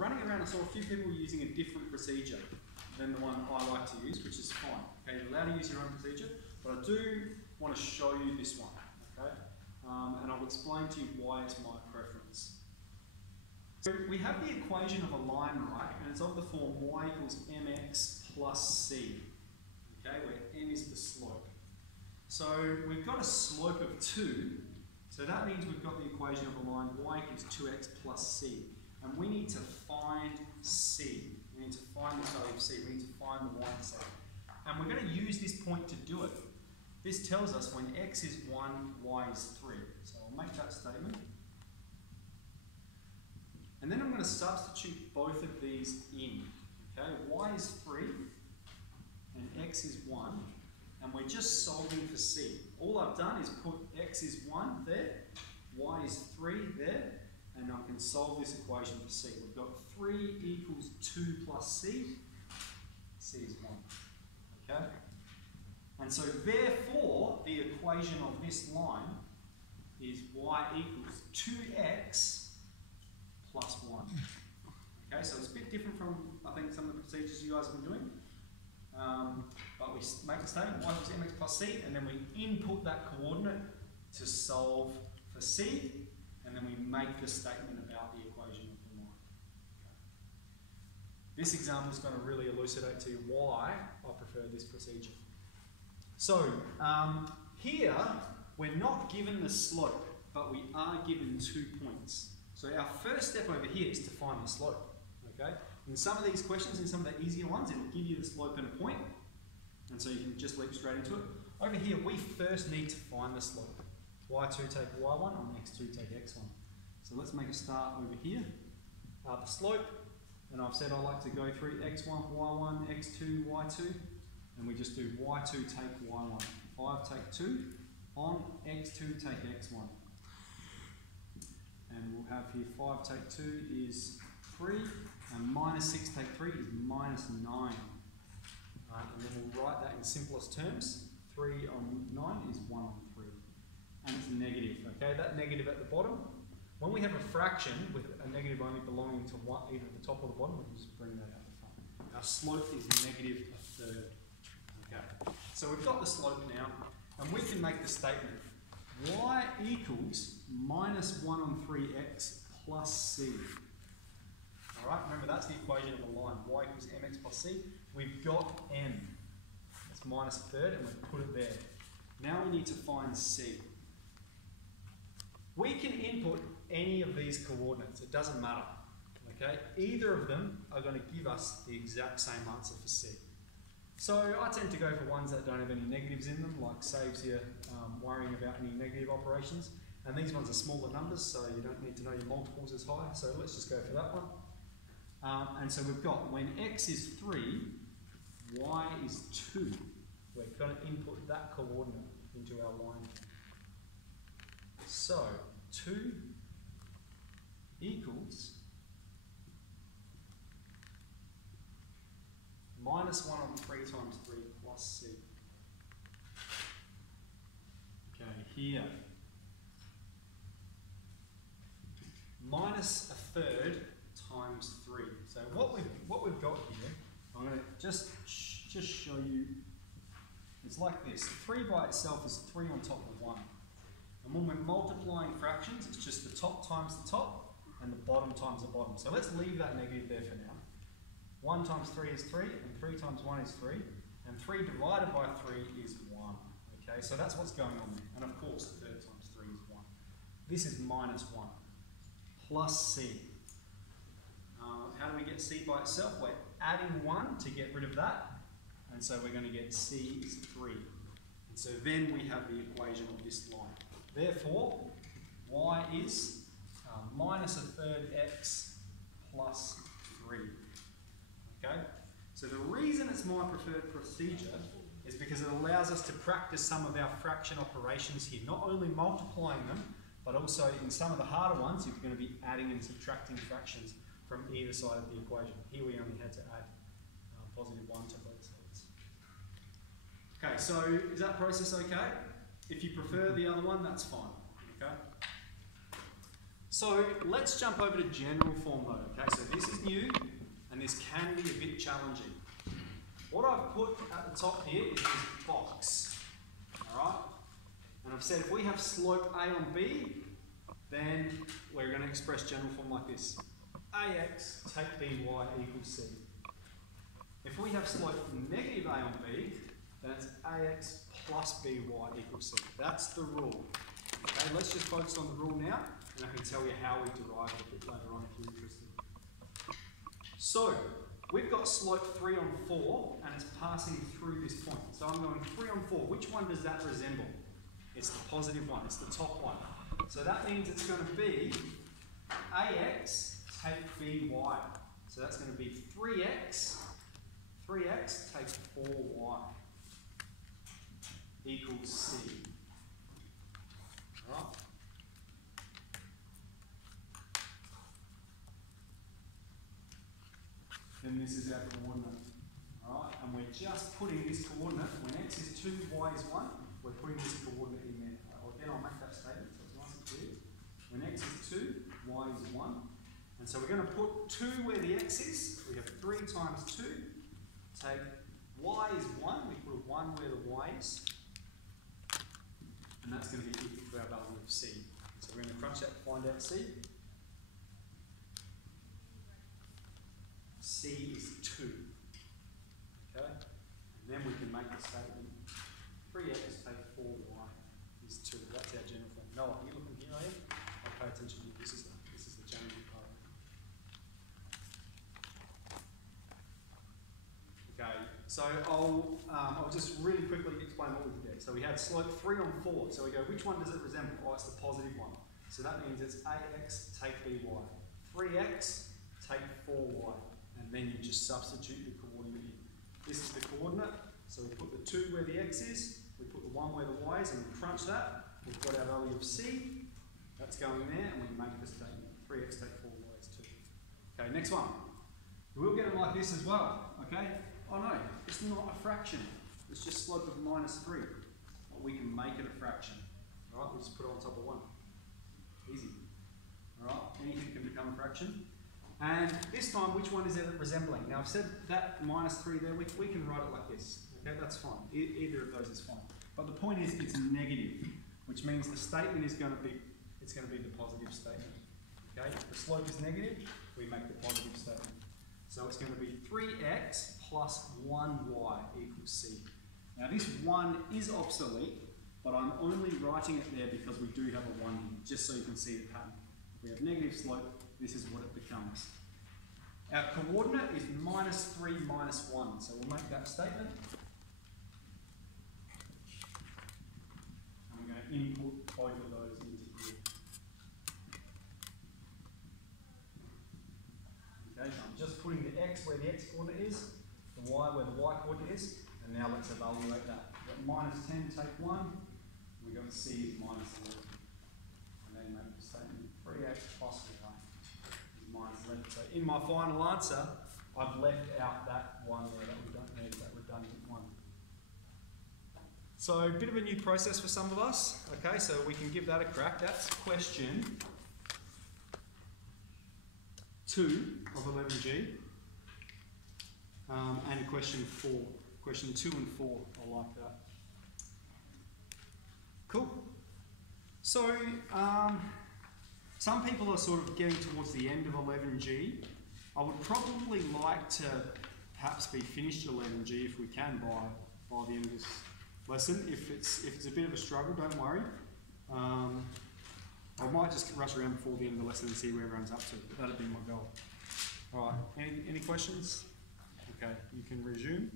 running around, I saw a few people using a different procedure than the one I like to use, which is fine. Okay, you're allowed to use your own procedure, but I do want to show you this one, okay? And I'll explain to you why it's my preference. So we have the equation of a line, right, and it's of the form y equals mx plus c, okay, where m is the slope. So we've got a slope of 2, so that means we've got the equation of a line y equals 2x plus c, and we need to find c. We need to find the value of c, we need to find the y-intercept. And we're going to use this point to do it. This tells us when x is 1, y is 3. So I'll make that statement. And then I'm going to substitute both of these in. Okay, y is 3 and x is 1. And we're just solving for c. All I've done is put x is 1 there, y is 3 there, and I can solve this equation for c. We've got 3 equals 2 plus c. c is 1. Okay? And so therefore, the equation of this line is y equals 2x plus 1. Okay, so it's a bit different from, I think, some of the procedures you guys have been doing. But we make a statement, y equals mx plus c, and then we input that coordinate to solve for c, and then we make the statement about the equation of the line. Okay. This example is going to really elucidate to you why I prefer this procedure. So, here, we're not given the slope, but we are given 2 points. So our first step over here is to find the slope. Okay? In some of these questions, in some of the easier ones, it will give you the slope and a point, and so you can just leap straight into it. Over here, we first need to find the slope. y2 take y1, or x2 take x1. So let's make a start over here. The slope, and I've said I like to go through x1, y1, x2, y2, and we just do y2 take y1, 5 take 2, on x2 take x1. And we'll have here 5 take 2 is 3, and minus 6 take 3 is minus 9. And then we'll write that in simplest terms. 3 on 9 is 1 on 3. And it's negative, okay? That negative at the bottom. When we have a fraction with a negative only belonging to one, either the top or the bottom, we can just bring that out the front. Our slope is negative a third. Okay, so we've got the slope now, and we can make the statement y equals minus 1 on 3x plus c. Alright, remember that's the equation of a line. Y equals mx plus c. We've got m. That's minus a third, and we've put it there. Now we need to find c. We can input any of these coordinates. It doesn't matter. Okay, either of them are going to give us the exact same answer for c. So I tend to go for ones that don't have any negatives in them, like saves you worrying about any negative operations. And these ones are smaller numbers, so you don't need to know your multiples as high. So let's just go for that one. And so we've got when x is 3, y is 2. We're going to input that coordinate into our line. So 2 equals minus 1 on 3 times 3 plus c. Okay, here. Minus a third times 3. So what we've got here, I'm going to just show you. It's like this. 3 by itself is 3 on top of 1. And when we're multiplying fractions, it's just the top times the top and the bottom times the bottom. So let's leave that negative there for now. 1 times 3 is 3, and 3 times 1 is 3, and 3 divided by 3 is 1. Okay, so that's what's going on there. And of course, a third times 3 is 1. This is minus 1 plus c. How do we get c by itself? We're adding 1 to get rid of that, and so we're going to get c is 3. And so then we have the equation of this line. Therefore, y is minus a third x plus 3. Okay? So the reason it's my preferred procedure is because it allows us to practice some of our fraction operations here. Not only multiplying them, but also in some of the harder ones, you're going to be adding and subtracting fractions from either side of the equation. Here we only had to add positive 1 to both sides. Okay, so is that process okay? If you prefer the other one, that's fine. Okay? So let's jump over to general form though. Okay, so this is new and this can be a bit challenging. What I've put at the top here is this box. Alright? And I've said if we have slope A on B, then we're going to express general form like this. AX take BY equals C. If we have slope negative A on B, then it's AX plus BY equals C. That's the rule. Okay, let's just focus on the rule now, and I can tell you how we derive it a bit later on if you're interested. So, we've got slope 3 on 4, and it's passing through this point. So I'm going 3 on 4. Which one does that resemble? It's the positive one, it's the top one. So that means it's going to be AX take BY. So that's going to be 3x take 4y equals C. Alright? Then this is our coordinate. Alright? And we're just putting this coordinate, when x is 2, y is 1, we're putting this coordinate in there. Again, I'll make that statement so it's nice and clear. When x is 2, y is 1. And so we're going to put 2 where the x is. We have 3 times 2. Take y is 1. We put a 1 where the y is. And that's going to be equal to our value of c. So we're going to crunch that to find out c. C is 2. Okay? And then we can make the statement 3x take 4y is 2. That's our general form. Noah, are you looking here, are you? I'll pay attention to you. This is the general part. Okay, so I'll just really quickly explain what we did there. So we had slope 3 on 4. So we go, which one does it resemble? Oh, it's the positive one. So that means it's AX take BY. 3x take 4y. And then you just substitute the coordinate in. This is the coordinate. So we put the 2 where the x is. We put the 1 where the y is, and we crunch that. We've got our value of c. That's going there, and we make the statement. 3x take 4y is 2. Okay, next one. We'll get them like this as well. Okay? Oh no, it's not a fraction. It's just slope of -3. But we can make it a fraction. Alright, we'll just put it on top of 1. Easy. Alright, anything can become a fraction. And this time, which one is it resembling? Now I've said that -3 there, we can write it like this. Okay, that's fine. Either of those is fine. But the point is, it's negative, which means the statement is going to be, it's going to be the positive statement. Okay, if the slope is negative, we make the positive statement. So it's going to be 3x plus 1y equals c. Now this 1 is obsolete, but I'm only writing it there because we do have a 1 here, just so you can see the pattern. If we have negative slope, this is what it becomes. Our coordinate is -3, -1, so we'll make that statement. And we're going to input both of those into here. Okay, so I'm just putting the x where the x coordinate is, the y where the y coordinate is, and now let's evaluate that. We've got -10, take 1, we've got c is -11. And then make the statement 3x plus 1 is -11. So in my final answer, I've left out that 1 there that we don't need, that redundant 1. So a bit of a new process for some of us. Okay, so we can give that a crack. That's question 2 of 11G. And question 4. Question 2 and 4, I like that. Cool. So, some people are sort of getting towards the end of 11G. I would probably like to perhaps be finished at 11G if we can by the end of this lesson. If it's a bit of a struggle, don't worry. I might just rush around before the end of the lesson and see where everyone's up to, but that'd be my goal. All right, any questions? Okay, you can resume.